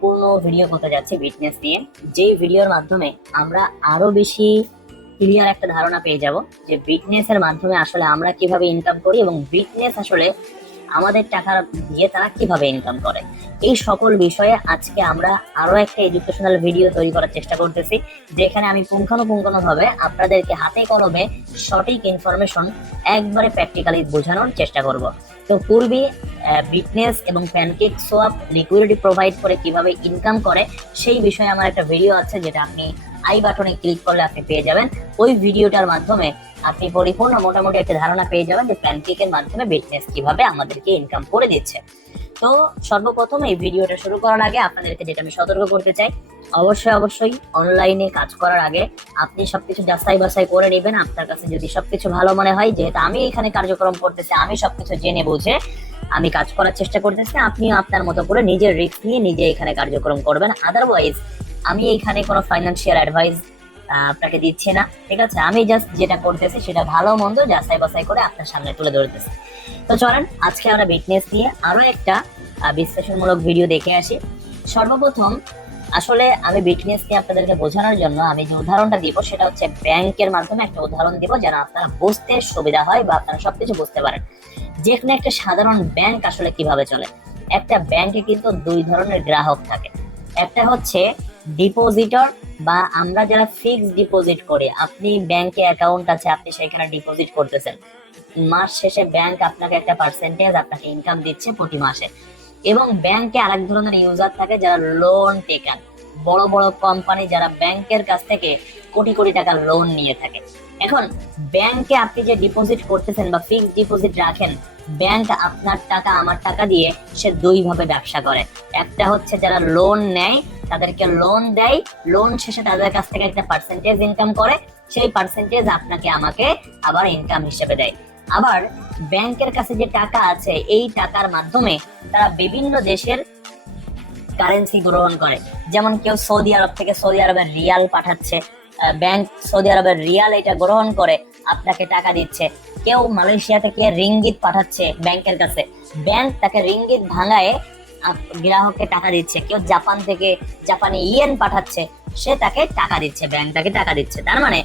গুরুত্বপূর্ণ ভিডিও করতে যাচ্ছি ফিটনেস নিয়ে যেই ভিডিওর মাধ্যমে আমরা আরও বেশি ক্লিয়ার একটা ধারণা পেয়ে যাব যে বিটনেস এর মাধ্যমে আসলে আমরা কীভাবে ইনকাম করি এবং বিটনেস আসলে আমাদের টাকা দিয়ে তারা কীভাবে ইনকাম করে? এই সকল বিষয়ে আজকে আমরা আরও একটা এডুকেশনাল ভিডিও তৈরি করার চেষ্টা করতেছি, যেখানে আমি পুঙ্খানুপুঙ্খানু ভাবে আপনাদেরকে হাতে কলমে সঠিক ইনফরমেশন একবারে প্র্যাকটিক্যালি বোঝানোর চেষ্টা করব। তো পূর্বে বিটনেস এবং প্যানকেক সোয়াপ লিকুইডিটি প্রোভাইড করে কীভাবে ইনকাম করে, সেই বিষয়ে আমার একটা ভিডিও আছে যেটা আপনি আই বাটনে ক্লিক করলে আপনি পেয়ে যাবেন। ওই ভিডিওটার মাধ্যমে আপনি পরিপূর্ণ মোটামুটি একটা ধারণা পেয়ে যাবেন যে প্যানকেকের মাধ্যমে বিটনেস কীভাবে আমাদেরকে ইনকাম করে দিচ্ছে। তো সর্বপ্রথম এই ভিডিওটা শুরু করার আগে আপনাদেরকে যেটা আমি সতর্ক করতে চাই, অবশ্যই অবশ্যই অনলাইনে কাজ করার আগে আপনি সবকিছু যাচাই বাছাই করে নেবেন। আপনার কাছে যদি সবকিছু ভালো মনে হয়, যেহেতু আমি এখানে কার্যক্রম করতেছি, আমি সবকিছু জেনে বুঝে আমি কাজ করার চেষ্টা করতেছি আপনিও আপনার মতো করে নিজের রিস্ক নিয়ে নিজে এখানে কার্যক্রম করবেন। আদারওয়াইজ আমি এখানে কোনো ফাইন্যান্সিয়াল অ্যাডভাইস আপনাকে দিচ্ছে না, ঠিক আছে? আমি জাস্ট যেটা করতেছি সেটা ভালো মন্দ যাচাই বাছাই করে আপনার সামনে তুলে ধরতেছি। তো চলেন, আজকে আমরা বিটনেস নিয়ে আরও একটা বিশ্লেষণমূলক ভিডিও দেখে আসি। সর্বপ্রথম আসলে আমি বিটনেস নিয়ে আপনাদেরকে বোঝানোর জন্য আমি যে উদাহরণটা দিব সেটা হচ্ছে ব্যাংকের মাধ্যমে একটা উদাহরণ দিব যেন আপনারা বুঝতে সুবিধা হয় বা আপনারা সবকিছু বুঝতে পারেন। যেখানে একটা সাধারণ ব্যাংক আসলে কীভাবে চলে? একটা ব্যাংকে কিন্তু দুই ধরনের গ্রাহক থাকে। একটা হচ্ছে ডিপোজিটর বা আমরা যারা ফিক্সড ডিপোজিট করি, আপনি ব্যাংকে অ্যাকাউন্ট আছে, আপনি সেখানে ডিপোজিট করতেছেন। মাস শেষে ব্যাংক আপনাকে একটা পার্সেন্টেজ আপনাকে ইনকাম দিচ্ছে প্রতি মাসে। এবং ব্যাংকে আরেক ধরনের ইউজার থাকে যারা লোন টেকার বড় বড় কোম্পানি যারা ব্যাংকের কাছ থেকে কোটি কোটি টাকা লোন নিয়ে থাকে। এখন ব্যাংকে আপনি যে ডিপোজিট করতেছেন বা ফিক্সড ডিপোজিট রাখেন ব্যাংক আপনার টাকা, আমার টাকা দিয়ে সে দুই ভাবে ব্যবসা করে। একটা হচ্ছে যারা লোন নেয়, তাদেরকে লোন দেয় লোন শেষে তাদের কাছ থেকে একটা পার্সেন্টেজ ইনকাম করে, সেই পার্সেন্টেজ আপনাকে আমাকে আবার ইনকাম হিসেবে দেয়। আবার ব্যাংকের কাছে যে টাকা আছে, এই টাকার মাধ্যমে তারা বিভিন্ন দেশের কারেন্সি গ্রহণ করে। যেমন কেউ সৌদি আরব থেকে সৌদি আরবের রিয়াল পাঠাচ্ছে ব্যাংক সৌদি আরবের রিয়াল এটা গ্রহণ করে, আপনাকে টাকা দিচ্ছে। কেউ মালয়েশিয়া থেকে রিঙ্গিত পাঠাচ্ছে ব্যাংকের কাছে, ব্যাংক তাকে রিঙ্গিত ভাঙায় গ্রাহককে টাকা দিচ্ছে। কেউ জাপান থেকে জাপানি ইয়েন পাঠাচ্ছে, সে তাকে টাকা দিচ্ছে, ব্যাংক তাকে টাকা দিচ্ছে। তার মানে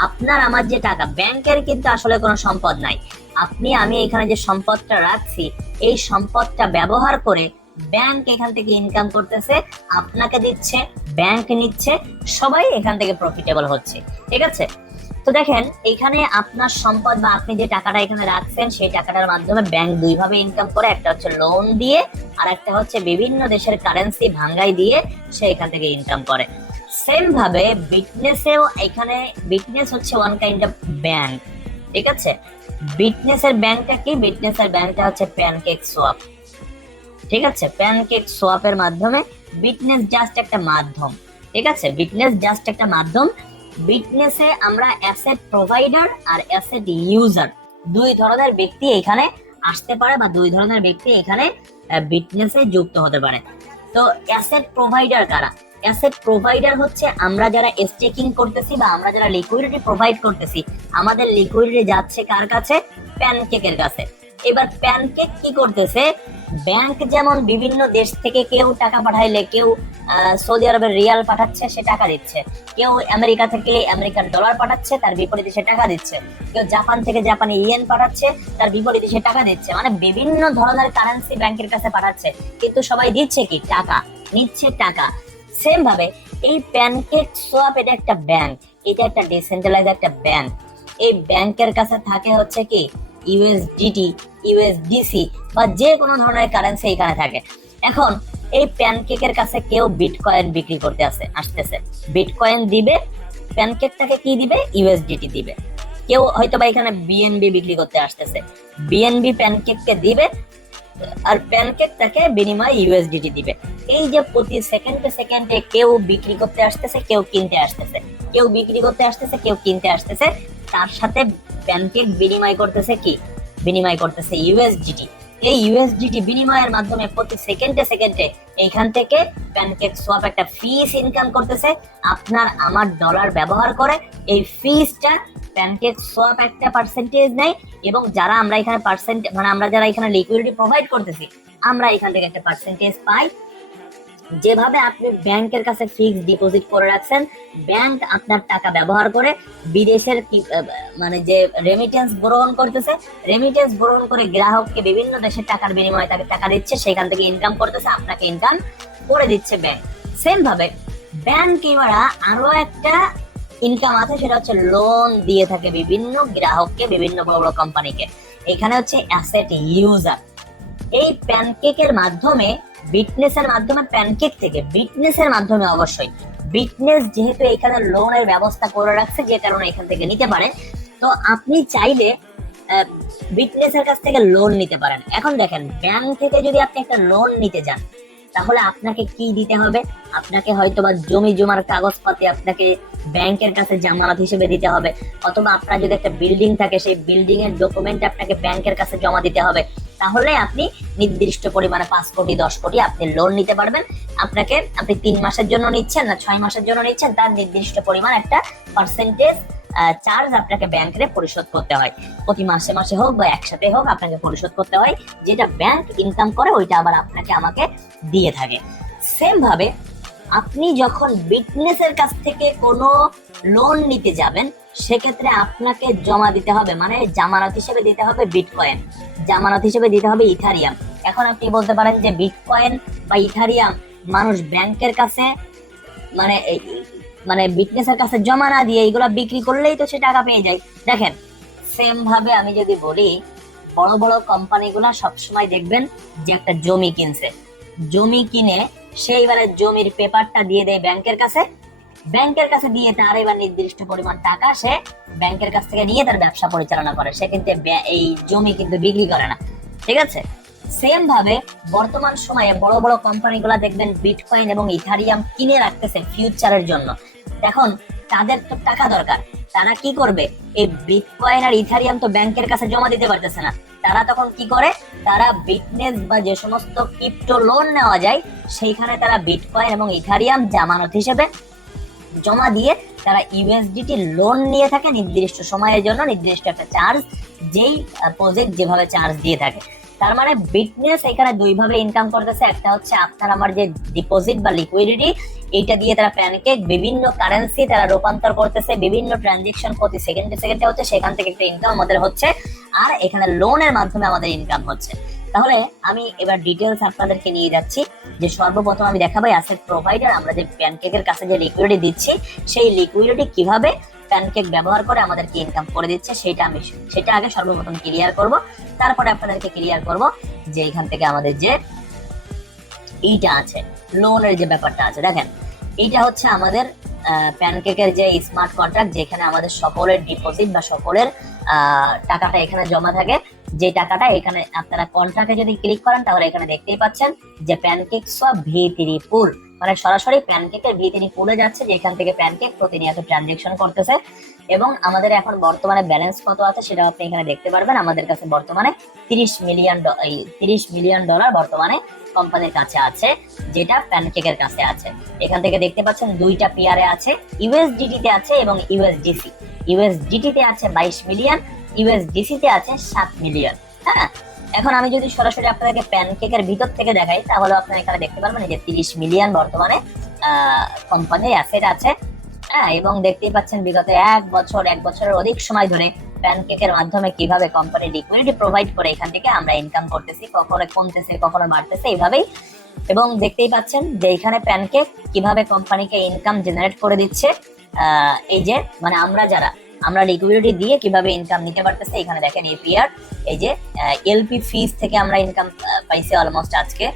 আপনার আমার যে টাকা, ব্যাংকের কিন্তু আসলে কোনো সম্পদ নাই। আপনি, আমি এখানে যে সম্পদটা রাখছি, এই সম্পদটা ব্যবহার করে ব্যাংক এখান থেকে ইনকাম করতেছে, আপনাকে দিচ্ছে, ব্যাংক নিচ্ছে, সবাই এখান থেকে প্রফিটেবল হচ্ছে। ঠিক আছে? তো দেখেন, এখানে আপনার সম্পদ বা আপনি যে টাকাটা এখানে রাখছেন, সেই টাকাটার মাধ্যমে ব্যাংক দুইভাবে ইনকাম করে, একটা হচ্ছে লোন দিয়ে আর একটা হচ্ছে বিভিন্ন দেশের কারেন্সি ভাঙ্গাই দিয়ে সে এখান থেকে ইনকাম করে। সেম ভাবে বিটনেসেও এখানে বিটনেস হচ্ছে ওয়ান কাইন্ড অফ ব্যাংক ঠিক আছে? বিটনেসের ব্যাংকটা কি? বিটনেসের ব্যাংকটা হচ্ছে প্যানকেক সোয়াপ ঠিক আছে? প্যানকেক সোয়াপের মাধ্যমে বিটনেস জাস্ট একটা মাধ্যম, ঠিক আছে? বিটনেস জাস্ট একটা মাধ্যম বিটনেসে আমরা অ্যাসেট প্রোভাইডার আর অ্যাসেট ইউজার দুই ধরনের ব্যক্তি এখানে আসতে পারে বা দুই ধরনের ব্যক্তি এখানে বিটনেসে যুক্ত হতে পারে। তো অ্যাসেট প্রোভাইডার কারা? অ্যাসেট প্রোভাইডার হচ্ছে আমরা যারা স্টেকিং করতেছি বা আমরা যারা লিকুইডিটি প্রোভাইড করতেছি, আমাদের লিকুইডিটি যাচ্ছে কার কাছে? প্যানকেকের কাছে। এবার প্যানকেক কি করতেছে? ব্যাংক যেমন বিভিন্ন দেশ থেকে কেউ টাকা পাঠাইলে, কেউ সৌদি আরবের রিয়াল পাঠাচ্ছে, সে টাকা দিচ্ছে। কেউ আমেরিকা থেকে আমেরিকার ডলার পাঠাচ্ছে, তার বিপরীতে সে টাকা দিচ্ছে। কেউ জাপান থেকে জাপানি ইয়েন পাঠাচ্ছে, তার বিপরীতে সে টাকা দিচ্ছে। মানে বিভিন্ন ধরনের কারেন্সি ব্যাংকের কাছে পাঠাচ্ছে। কিন্তু সবাই দিচ্ছে কি? টাকা। নিচ্ছে টাকা। সেম ভাবে এই প্যানকেক সোয়াপ এটা একটা ব্যাংক এটা একটা ডিসেন্ট্রালাইজ একটা ব্যাংক এই ব্যাংকের কাছে থাকে হচ্ছে কি ইউএসডিটি ইউএসডিসি বা যে কোনো ধরনের কারেন্সি এখানে থাকে। এখন এই প্যানকেকের কাছে কেউ বিটকয়েন বিক্রি করতে আসে, আসতেছে। বিটকয়েন দিবে প্যানকেকটাকে কি দিবে? ইউএসডিটি দিবে। কেউ হয়তো বা এখানে বিএনবি বিক্রি করতে আসতেছে। বিএনবি প্যানকেককে দিবে আর প্যানকেক তাকে বিনিময়ে ইউএসডিটি দিবে। এই যে প্রতি সেকেন্ডে সেকেন্ডে কেউ বিক্রি করতে আসতেছে, কেউ কিনতে আসতেছে। কেউ বিক্রি করতে আসতেছে, কেউ কিনতে আসতেছে। তার সাথে প্যানকেক বিনিময় করতেছে কি? বিনিময় করতেছে ইউএসডিটি এই ইউএসডিটি বিনিময়ের মাধ্যমে প্রতি সেকেন্ডে সেকেন্ডে এইখান থেকে প্যানকেক সোয়াপ একটা ফিস ইনকাম করতেছে। আপনার আমার ডলার ব্যবহার করে এই ফিসটা প্যানকেক সোয়াপ একটা পার্সেন্টেজ নেয় এবং যারা আমরা এখানে পার্সেন্ট মানে আমরা যারা এখানে লিকুইডিটি প্রোভাইড করতেছি, আমরা এখান থেকে একটা পার্সেন্টেজ পাই। যেভাবে আপনি ব্যাংকের কাছে ফিক্সড ডিপোজিট করে রাখছেন, ব্যাংক আপনার টাকা ব্যবহার করে বিদেশের মানে যে রেমিটেন্স গ্রহণ করতেছে রেমিটেন্স গ্রহণ করে গ্রাহককে বিভিন্ন দেশের টাকার বিনিময়ে তাকে টাকা দিচ্ছে, সেখান থেকে ইনকাম করতেছে, আপনাকে ইনকাম করে দিচ্ছে ব্যাংক। সেম ভাবে ব্যাংক এবার আরও একটা ইনকাম আছে, সেটা হচ্ছে লোন দিয়ে থাকে বিভিন্ন গ্রাহককে, বিভিন্ন বড় বড় কোম্পানিকে এখানে হচ্ছে অ্যাসেট ইউজার এই প্যানকেকের মাধ্যমে বিটনেসের মাধ্যমে প্যানকেক থেকে বিটনেসের মাধ্যমে অবশ্যই। বিটনেস যেহেতু এখানে লোনের ব্যবস্থা করে রাখছে, যে কারণে এখান থেকে নিতে পারেন তো আপনি চাইলে বিটনেসের কাছ থেকে লোন নিতে পারেন। এখন দেখেন ব্যাংক থেকে যদি আপনি একটা লোন নিতে যান তাহলে আপনাকে কি দিতে হবে? আপনাকে হয়তো বা জমি জমার কাগজপাতি আপনাকে ব্যাংকের কাছে জামানত হিসেবে দিতে হবে। অথবা আপনার যদি একটা বিল্ডিং থাকে, সেই বিল্ডিং এর ডকুমেন্ট আপনাকে ব্যাংকের কাছে জমা দিতে হবে। তাহলে আপনি নির্দিষ্ট পরিমাণে পাঁচ কোটি, দশ কোটি আপনি লোন নিতে পারবেন। আপনাকে আপনি তিন মাসের জন্য নিচ্ছেন না ছয় মাসের জন্য নিচ্ছেন, তার নির্দিষ্ট পরিমাণ একটা পার্সেন্টেজ চার্জ আপনাকে ব্যাংকে পরিশোধ করতে হয়। প্রতি মাসে মাসে হোক বা একসাথে হোক আপনাকে পরিশোধ করতে হয়। যেটা ব্যাংক ইনকাম করে, ওইটা আবার আপনাকে আমাকে দিয়ে থাকে। সেম ভাবে আপনি যখন বিটনেসের কাছ থেকে কোনো লোন নিতে যাবেন, সেক্ষেত্রে আপনাকে জমা দিতে হবে মানে জামানত হিসেবে দিতে হবে বিটকয়েন জামানত হিসেবে দিতে হবে ইথারিয়াম। এখন আপনি বলতে পারেন যে বিটকয়েন বা ইথারিয়াম মানুষ ব্যাংকের কাছে মানে মানে বিটনেসের কাছে জমা না দিয়ে এইগুলো বিক্রি করলেই তো সে টাকা পেয়ে যায়। দেখেন সেম ভাবে আমি যদি বলি, বড় বড় কোম্পানিগুলো সবসময় দেখবেন যে একটা জমি কিনছে। জমি কিনে সেইবারে জমির পেপারটা দিয়ে দেয় ব্যাংকের কাছে। ব্যাংকের কাছে দিয়ে তার এবার নির্দিষ্ট পরিমাণ টাকা সে ব্যাংকের কাছ থেকে নিয়ে তার ব্যবসা পরিচালনা করে। সে কিন্তু এই জমি কিন্তু বিক্রি করে না। ঠিক আছে? সেম ভাবে বর্তমান সময়ে বড় বড় কোম্পানি কোম্পানিগুলো দেখবেন বিটকয়েন এবং ইথারিয়াম কিনে রাখতেছে ফিউচারের জন্য। এখন তাদের তো টাকা দরকার। তারা কি করবে? এই বিটকয়েন আর ইথারিয়াম তো ব্যাংকের কাছে জমা দিতে পারতেছে না। তারা তখন কি করে? তারা বিটনেস বা যে সমস্ত ক্রিপ্টো লোন নেওয়া যায়, সেইখানে তারা বিটকয়েন এবং ইথারিয়াম জামানত হিসেবে জমা দিয়ে তারা ইউএসডিটি লোন নিয়ে থাকে নির্দিষ্ট সময়ের জন্য, নির্দিষ্ট একটা চার্জ, যেই প্রজেক্ট যেভাবে চার্জ দিয়ে থাকে। তার মানে বিটনেস এখানে দুইভাবে ইনকাম করতেছে। একটা হচ্ছে আপনার আমার যে ডিপোজিট বা লিকুইডিটি এইটা দিয়ে তারা প্যানকেক বিভিন্ন কারেন্সি তারা রূপান্তর করতেছে, বিভিন্ন ট্রানজেকশন প্রতি সেকেন্ডে সেকেন্ডে হচ্ছে, সেখান থেকে একটা ইনকাম আমাদের হচ্ছে, আর এখানে লোনের মাধ্যমে আমাদের ইনকাম হচ্ছে। তাহলে আমি এবার ডিটেলস আপনাদেরকে নিয়ে যাচ্ছি। যে সর্বপ্রথম আমি দেখাবো অ্যাসেট প্রোভাইডার আমরা যে প্যানকেকের কাছে যে লিকুইডিটি দিচ্ছি, সেই লিকুইডিটি কীভাবে প্যানকেক ব্যবহার করে আমাদেরকে ইনকাম করে দিচ্ছে, সেটা আমি সেটা আগে সর্বপ্রথম ক্লিয়ার করব। তারপরে আপনাদেরকে ক্লিয়ার করব যে এখান থেকে আমাদের যে এইটা আছে লোনের যে ব্যাপারটা আছে। দেখেন, এইটা হচ্ছে আমাদের প্যানকেকের যে স্মার্ট কন্ট্রাক্ট যেখানে আমাদের সকলের ডিপোজিট বা সকলের টাকাটা এখানে জমা থাকে। যে টাকাটা এখানে আপনারা কন্ট্রাক্টে যদি ক্লিক করেন, তাহলে এখানে দেখতেই পাচ্ছেন যে প্যানকেক সব ভি পুল মানে সরাসরি প্যানকেকের ভি থ্রি পুলে যাচ্ছে, যেখান থেকে প্যানকেক প্রতিনিয়ত ট্রানজেকশন করতেছে। এবং আমাদের এখন বর্তমানে ব্যালেন্স কত আছে সেটা আপনি এখানে দেখতে পারবেন। আমাদের কাছে বর্তমানে তিরিশ মিলিয়ন তিরিশ মিলিয়ন ডলার বর্তমানে কোম্পানির কাছে আছে, যেটা প্যানকেকের কাছে আছে। এখান থেকে দেখতে পাচ্ছেন দুইটা পিয়ারে আছে ইউএসডিটি তে আছে এবং ইউএসডিসি ইউএসডিটি তে আছে বাইশ মিলিয়ন ইউএসডিসি তে আছে সাত মিলিয়ন হ্যাঁ? এখন আমি যদি সরাসরি আপনাদেরকে প্যানকেকের ভিতর থেকে দেখাই, তাহলে আপনারা এখানে দেখতে পারবেন যে তিরিশ মিলিয়ন বর্তমানে কোম্পানির অ্যাসেট আছে হ্যাঁ? এবং দেখতেই পাচ্ছেন বিগত এক বছর, এক বছরের অধিক সময় ধরে প্যানকেকের মাধ্যমে কীভাবে কোম্পানি লিকুইডিটি প্রোভাইড করে এখান থেকে আমরা ইনকাম করতেছি, কখনো কমতেছে, কখনো বাড়তেছে, এইভাবেই। এবং দেখতেই পাচ্ছেন যে এখানে প্যানকেক কীভাবে কোম্পানিকে ইনকাম জেনারেট করে দিচ্ছে এই যে মানে আমরা যারা আমরা লিকুইডিটি দিয়ে কীভাবে ইনকাম নিতে পারতেছে, এখানে দেখেন এপিআর এই যে এলপি ফিস থেকে আমরা ইনকাম পাইছি অলমোস্ট আজকে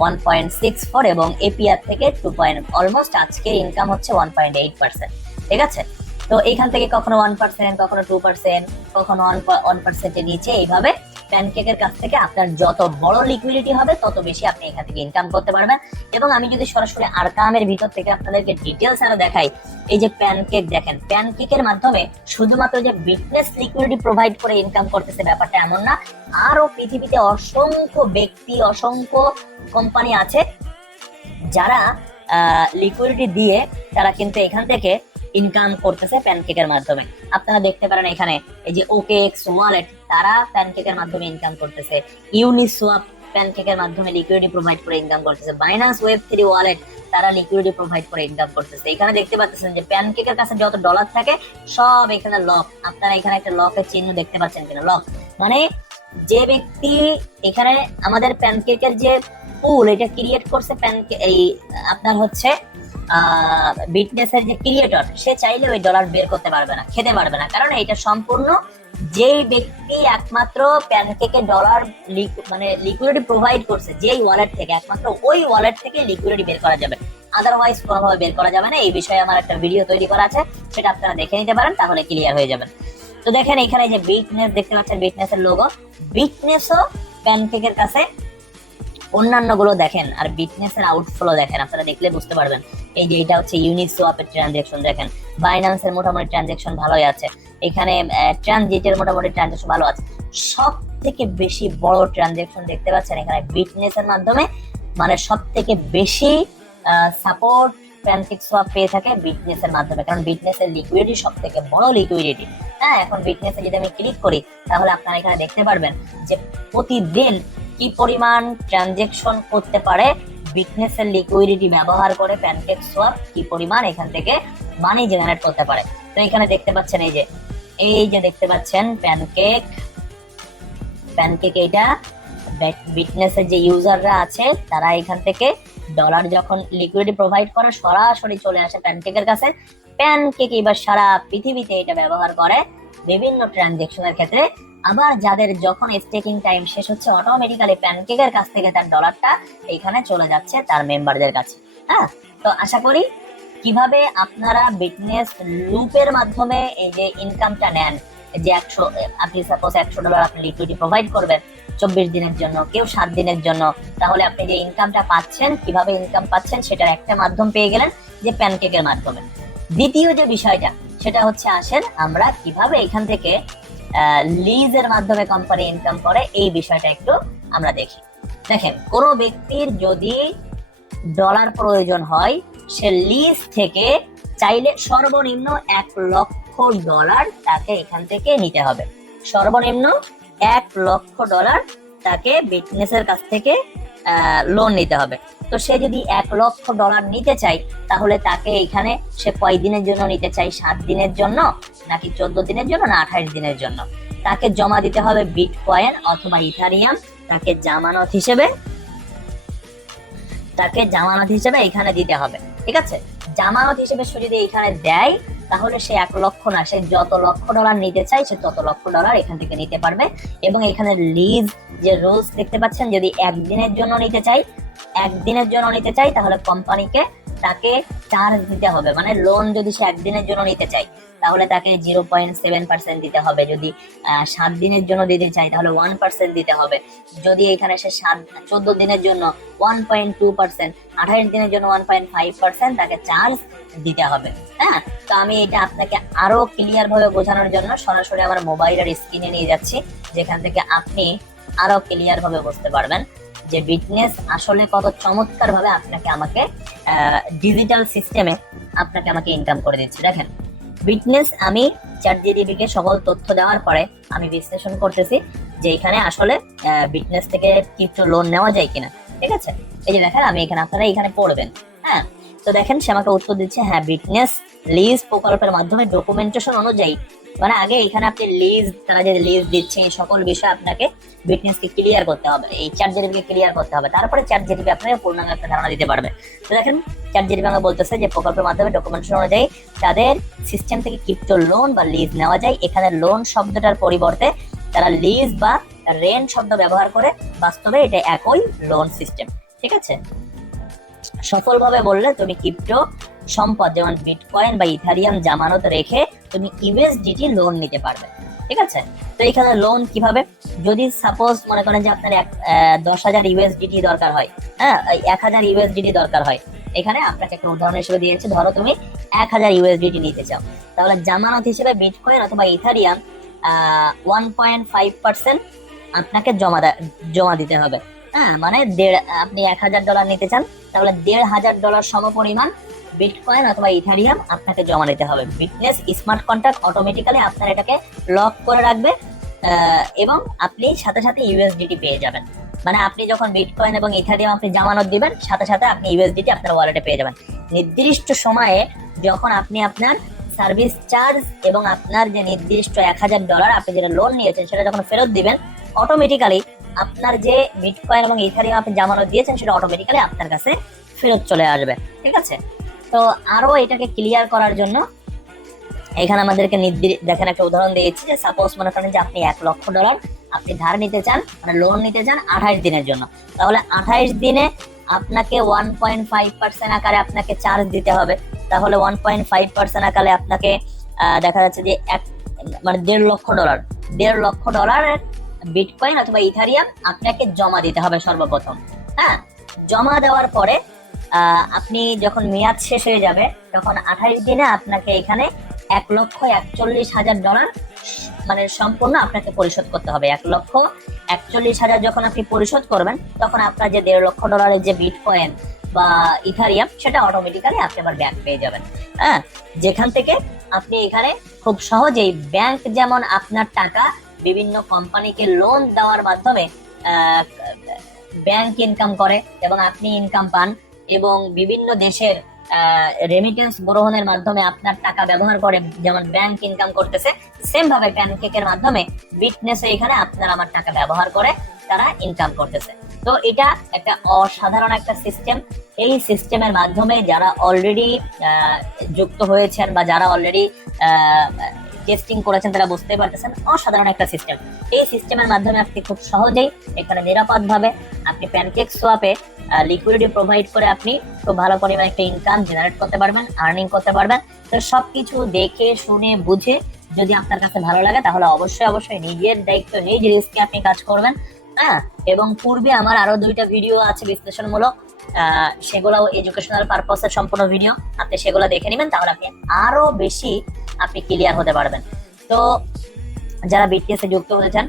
ওয়ান পয়েন্ট সিক্স ফোর এবং এপিআর থেকে টু পয়েন্ট অলমোস্ট আজকে ইনকাম হচ্ছে ওয়ান পয়েন্ট এইট পার্সেন্ট ঠিক আছে? তো এখান থেকে কখনো ওয়ান পার্সেন্ট কখনো টু পার্সেন্ট কখনো ওয়ান পার্সেন্টের নিচে এইভাবে প্যানকেকের কাছ থেকে আপনার যত বড় লিকুইডিটি হবে, তত বেশি আপনি এখান থেকে ইনকাম করতে পারবেন। এবং আমি যদি সরাসরি আরকামের ভিতর থেকে আপনাদেরকে ডিটেলস আরও দেখাই, এই যে প্যানকেক দেখেন প্যানকেকের মাধ্যমে শুধুমাত্র যে বিটনেস লিকুইডিটি প্রোভাইড করে ইনকাম করতেছে ব্যাপারটা এমন না, আরও পৃথিবীতে অসংখ্য ব্যক্তি, অসংখ্য কোম্পানি আছে, যারা লিকুইডিটি দিয়ে তারা কিন্তু এখান থেকে ইনকাম করতেছে প্যানকেকের মাধ্যমে। আপনারা দেখতে পারেন এখানে, এই যে ওকে এক্স ওয়ালেট তারা প্যানকেকের মাধ্যমে ইনকাম করতেছে। ইউনিসোয়াপ প্যানকেকের মাধ্যমে লিকুইডিটি প্রোভাইড করে ইনকাম করতেছে। বাইনান্স ওয়েব থ্রি ওয়ালেট তারা লিকুইডিটি প্রোভাইড করে ইনকাম করতেছে। এখানে দেখতে পাচ্ছেন যে প্যানকেকের কাছে যত ডলার থাকে, সব এখানে লক আপনারা এখানে একটা লকের চিহ্ন দেখতে পাচ্ছেন কিনা? লক মানে যে ব্যক্তি এখানে আমাদের প্যানকেকের যে পুল এটা ক্রিয়েট করছে প্যানকে এই আপনার হচ্ছে বিটনেসের যে ক্রিয়েটর সে চাইলে ওই ডলার বের করতে পারবে না, খেতে পারবে না। কারণ এটা সম্পূর্ণ ব্যক্তি একমাত্র ডলার মানে লিকুইডিটি প্রোভাইড করছে, যেই ওয়ালেট থেকে, একমাত্র ওই ওয়ালেট থেকে লিকুইডিটি বের করা যাবে। আদারওয়াইজ কোনোভাবে বের করা যাবে না। এই বিষয়ে আমার একটা ভিডিও তৈরি করা আছে, সেটা আপনারা দেখে নিতে পারেন, তাহলে ক্লিয়ার হয়ে যাবেন তো দেখেন, এখানে যে বিটনেস দেখতে পাচ্ছেন বিটনেসের লোগো বিটনেসও প্যানকেকের কাছে অন্যান্যগুলো দেখেন, আর বিটনেস এর আউটফ্লো দেখেন, আপনারা দেখলে বুঝতে পারবেন। এই যে এটা হচ্ছে ইউনিট সোয়াপের ট্রানজেকশন দেখেন। বাইন্যান্সের মোটামুটি ট্রানজেকশন ভালোই আছে। এখানে ট্রানজিটের মোটামুটি ট্রানজেকশন ভালো আছে। সব থেকে বেশি বড় ট্রানজেকশন দেখতে পাচ্ছেন এখানে বিটনেস এর মাধ্যমে। মানে সব থেকে বেশি সাপোর্ট প্যানকেক সোয়াপ পেয়ে থাকে বিটনেস এর মাধ্যমে। কারণ বিটনেস এর লিকুইডিটি সব থেকে বড় লিকুইডিটি হ্যাঁ এখন বিটনেস এ যদি আমি ক্লিক করি, তাহলে আপনারা এখানে দেখতে পারবেন যে প্রতিদিন কি পরিমাণ ট্রানজেকশন করতে পারে বিটনেস এর লিকুইডিটি ব্যবহার করে প্যানকেক সোয়াপ কি পরিমাণ এখান থেকে মানি জেনারেট করতে পারে। তো এখানে দেখতে পাচ্ছেন এই যে এই যে দেখতে পাচ্ছেন প্যানকেক প্যানকেক এটা বিটনেস এর যে ইউজাররা আছে, তারা এখান থেকে ডলার যখন লিকুইডিটি প্রোভাইড করে, সরাসরি চলে আসে প্যানকেকের কাছে। প্যানকেক এবার সারা পৃথিবীতে এটা ব্যবহার করে বিভিন্ন ট্রানজেকশনের ক্ষেত্রে। আবার যাদের যখন স্টেকিং টাইম শেষ হচ্ছে অটোমেটিক্যালি প্যানকেকের কাছ থেকে তার ডলারটা এখানে চলে যাচ্ছে তার মেম্বারদের কাছে হ্যাঁ? তো আশা করি কীভাবে আপনারা বিটনেস লুপের মাধ্যমে এই যে ইনকামটা নেন যে একশো, আপনি সাপোজ একশো ডলার আপনি লিকুইডিটি প্রোভাইড করবেন চব্বিশ দিনের জন্য, কেউ সাত দিনের জন্য, তাহলে আপনি যে ইনকামটা পাচ্ছেন, কীভাবে ইনকাম পাচ্ছেন সেটার একটা মাধ্যম পেয়ে গেলেন যে প্যানকেকের মাধ্যমে। দ্বিতীয় যে বিষয়টা, সেটা হচ্ছে আসেন আমরা কীভাবে এখান থেকে লিজের মাধ্যমে কোম্পানি ইনকাম করে, এই বিষয়টা একটু আমরা দেখি। দেখেন, কোনো ব্যক্তির যদি ডলার প্রয়োজন হয়, সে লিজ থেকে চাইলে সর্বনিম্ন এক লক্ষ ডলার তাকে এখান থেকে নিতে হবে। সর্বনিম্ন এক লক্ষ ডলার তাকে বিজনেসের কাছ থেকে লোন নিতে হবে। তো সে যদি এক লক্ষ ডলার নিতে চাই তাহলে তাকে এখানে সে কয় দিনের জন্য নিতে চাই সাত দিনের জন্য? নাকি চোদ্দ দিনের জন্য না আঠাশ দিনের জন্য? তাকে জমা দিতে হবে বিট কয়েন অথবা ইথারিয়াম। তাকে জামানত হিসেবে তাকে জামানত হিসেবে এখানে দিতে হবে। ঠিক আছে? জামানত হিসেবে সে যদি এখানে দেয়, তাহলে সে এক লক্ষ না, সে যত লক্ষ ডলার নিতে চাই সে তত লক্ষ ডলার এখান থেকে নিতে পারবে। এবং এখানে লিজ যে রুলস দেখতে পাচ্ছেন, যদি একদিনের জন্য নিতে চাই একদিনের জন্য নিতে চাই তাহলে কোম্পানিকে তাকে চার্জ দিতে হবে। মানে লোন যদি সে একদিনের জন্য নিতে চাই তাহলে তাকে জিরো পয়েন্ট সেভেন পার্সেন্ট দিতে হবে। যদি সাত দিনের জন্য দিতে চাই তাহলে ওয়ান পার্সেন্ট দিতে হবে। যদি এখানে সে সাত, চোদ্দ দিনের জন্য ওয়ান পয়েন্ট টু পার্সেন্ট দিনের জন্য ওয়ান পয়েন্ট ফাইভ পার্সেন্ট তাকে চার্জ দিতে হবে। হ্যাঁ? তো আমি এটা আপনাকে আরও ক্লিয়ার ভাবে বোঝানোর জন্য সরাসরি আমার মোবাইলের স্ক্রিনে নিয়ে যাচ্ছি, যেখান থেকে আপনি আরও ক্লিয়ার ভাবে বুঝতে পারবেন যে বিটনেস আসলে কত চমৎকার ভাবে আপনাকে আমাকে ডিজিটাল সিস্টেমে আপনাকে আমাকে ইনকাম করে দিচ্ছে। দেখেন বিটনেস আমি চ্যাট জিডিপিকে সকল তথ্য দেওয়ার পরে আমি বিশ্লেষণ করতেছি যে এখানে আসলে বিটনেস থেকে কিছু লোন নেওয়া যায় কিনা। ঠিক আছে? এই যে দেখেন, আমি এখানে আপনারা এখানে পড়বেন। হ্যাঁ? তো দেখেন, সে আমাকে উত্তর দিচ্ছে হ্যাঁ বিটনেস লিজ প্রকল্পের মাধ্যমে ডকুমেন্টেশন অনুযায়ী মানে আগে এখানে আপনি লিজ তারা যে লিজ দিচ্ছে, এই সকল বিষয় আপনাকে বিটনেসকে ক্লিয়ার করতে হবে। এই চ্যাট জিডিপিকে ক্লিয়ার করতে হবে। তারপরে চ্যাট জিডিপি আপনাকে পূর্ণাঙ্গ একটা ধারণা দিতে পারবে। তো দেখেন চ্যাট জিডিপি আমাকে বলতেছে যে প্রকল্পের মাধ্যমে ডকুমেন্টেশন অনুযায়ী তাদের সিস্টেম থেকে ক্রিপ্টো লোন বা লিজ নেওয়া যায়। এখানে লোন শব্দটার পরিবর্তে তারা লিজ বা রেন্ট শব্দ ব্যবহার করে। বাস্তবে এটা একই লোন সিস্টেম ঠিক আছে? সফলভাবে বললে তুমি ক্রিপ্টো সম্পদ, যেমন বিটকয়েন বা ইথারিয়াম জামানত রেখে তুমি ইউএসডিটি লোন নিতে পারবে, ঠিক আছে? তো এখানে লোন কীভাবে? যদি সাপোজ মনে করেন যে আপনার এক দশ হাজার ইউএসডিটি দরকার হয় হ্যাঁ? এক হাজার ইউএসডিটি দরকার হয়, এখানে আপনাকে একটা উদাহরণ হিসেবে দিয়েছে, ধরো তুমি এক হাজার ইউএসডিটি নিতে চাও, তাহলে জামানত হিসেবে বিটকয়েন অথবা ethereum one point five percent আপনাকে জমা জমা দিতে হবে হ্যাঁ? মানে দেড়, আপনি এক হাজার ডলার নিতে চান, তাহলে দেড় হাজার ডলার সম পরিমাণ বিটকয়েন অথবা ইথারিয়াম আপনাকে জমা দিতে হবে। বিটনেস স্মার্ট কন্ট্রাক্ট অটোমেটিক্যালি আপনার এটাকে লক করে রাখবে এবং আপনি সাথে সাথে ইউএসডিটি পেয়ে যাবেন। মানে আপনি যখন বিটকয়েন এবং ইথারিয়াম আপনি জামানত দিবেন, সাথে সাথে আপনি ইউএসডিটি আপনার ওয়ালেটে পেয়ে যাবেন। নির্দিষ্ট সময়ে যখন আপনি আপনার সার্ভিস চার্জ এবং আপনার যে নির্দিষ্ট এক হাজার ডলার আপনি যেটা লোন নিয়েছেন, সেটা যখন ফেরত দিবেন অটোমেটিক্যালি আপনার যে বিটকয়েন এবং ইথারিয়াম আপনি জামানত দিয়েছেন, সেটা অটোমেটিক্যালি আপনার কাছে ফেরত চলে আসবে। ঠিক আছে? তো আরও এটাকে ক্লিয়ার করার জন্য এখানে আমাদেরকে দেখেন একটা উদাহরণ দিয়েছি যে সাপোজ মনে করেন যে আপনি এক লক্ষ ডলার আপনি ধার নিতে চান মানে লোন নিতে চান আঠাইশ দিনের জন্য। তাহলে আঠাইশ দিনে আপনাকে ওয়ান পয়েন্ট ফাইভ পার্সেন্ট আকারে আপনাকে চার্জ দিতে হবে। তাহলে ওয়ান পয়েন্ট ফাইভ পার্সেন্ট আকারে আপনাকে দেখা যাচ্ছে যে এক মানে দেড় লক্ষ ডলার দেড় লক্ষ ডলারের বিটকয়েন অথবা ইথারিয়াম আপনাকে জমা দিতে হবে সর্বপ্রথম। হ্যাঁ জমা দেওয়ার পরে আপনি যখন মেয়াদ শেষ হয়ে যাবে, তখন আঠাইশ দিনে আপনাকে এখানে এক লক্ষ একচল্লিশ হাজার ডলার মানে সম্পূর্ণ আপনাকে পরিশোধ করতে হবে। এক লক্ষ একচল্লিশ হাজার যখন আপনি পরিশোধ করবেন, তখন আপনার যে দেড় লক্ষ ডলারের যে বিট কয়েন বা ইথারিয়াম সেটা অটোমেটিক্যালি আপনি আবার ব্যাংক পেয়ে যাবেন। হ্যাঁ? যেখান থেকে আপনি এখানে খুব সহজেই ব্যাংক যেমন আপনার টাকা বিভিন্ন কোম্পানিকে লোন দেওয়ার মাধ্যমে ব্যাংক ইনকাম করে এবং আপনি ইনকাম পান এবং বিভিন্ন দেশের রেমিটেন্স গ্রহণের মাধ্যমে আপনার টাকা ব্যবহার করে যেমন ব্যাংক ইনকাম করতেছে সেম ভাবে প্যানকেকের মাধ্যমে বিটনেস এখানে আপনার আমার টাকা ব্যবহার করে তারা ইনকাম করতেছে। তো এটা একটা অসাধারণ একটা সিস্টেম এই সিস্টেমের মাধ্যমে যারা অলরেডি যুক্ত হয়েছেন বা যারা অলরেডি টেস্টিং করেছেন, তারা বুঝতে পারতেছেন, অসাধারণ একটা সিস্টেম এই সিস্টেমের মাধ্যমে আপনি খুব সহজেই এখানে নিরাপদভাবে আপনি প্যানকেক সোয়াপে লিকুইডিটি প্রোভাইড করে আপনি খুব ভালো পরিমাণে একটা ইনকাম জেনারেট করতে পারবেন আর্নিং করতে পারবেন। তো সবকিছু দেখে শুনে বুঝে যদি আপনার কাছে ভালো লাগে তাহলে অবশ্যই অবশ্যই নিজের দায়িত্ব নিজ রিস্কে আপনি কাজ করবেন হ্যাঁ? এবং পূর্বে আমার আরও দুইটা ভিডিও আছে বিশ্লেষণমূলক আহ, সেগুলোও এডুকেশনাল পারপাসের সম্পূর্ণ ভিডিও আপনি সেগুলো দেখে নেবেন তাহলে আপনি আরও বেশি আপনি ক্লিয়ার হতে পারবেন। তো যারা বিটিএস এ যুক্ত হতে চান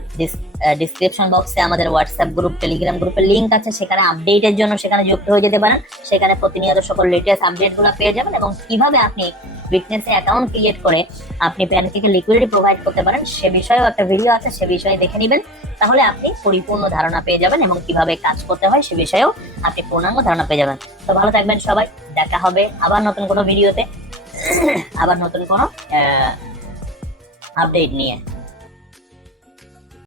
ডিসক্রিপশন বক্সে আমাদের হোয়াটসঅ্যাপ গ্রুপ টেলিগ্রাম গ্রুপের লিঙ্ক আছে। সেখানে আপডেটের জন্য সেখানে যুক্ত হয়ে যেতে পারেন। সেখানে প্রতিনিয়ত সকল লেটেস্ট আপডেটগুলো পেয়ে যাবেন এবং কীভাবে আপনি বিটনেসে অ্যাকাউন্ট ক্রিয়েট করে আপনি প্যানকেকে লিকুইডিটি প্রোভাইড করতে পারেন, সে বিষয়েও একটা ভিডিও আছে, সে বিষয়ে দেখে নেবেন। তাহলে আপনি পরিপূর্ণ ধারণা পেয়ে যাবেন এবং কীভাবে কাজ করতে হয় সে বিষয়েও আপনি পূর্ণাঙ্গ ধারণা পেয়ে যাবেন। তো ভালো থাকবেন সবাই, দেখা হবে আবার নতুন কোনো ভিডিওতে আবার নতুন কোনো আপডেট নিয়ে।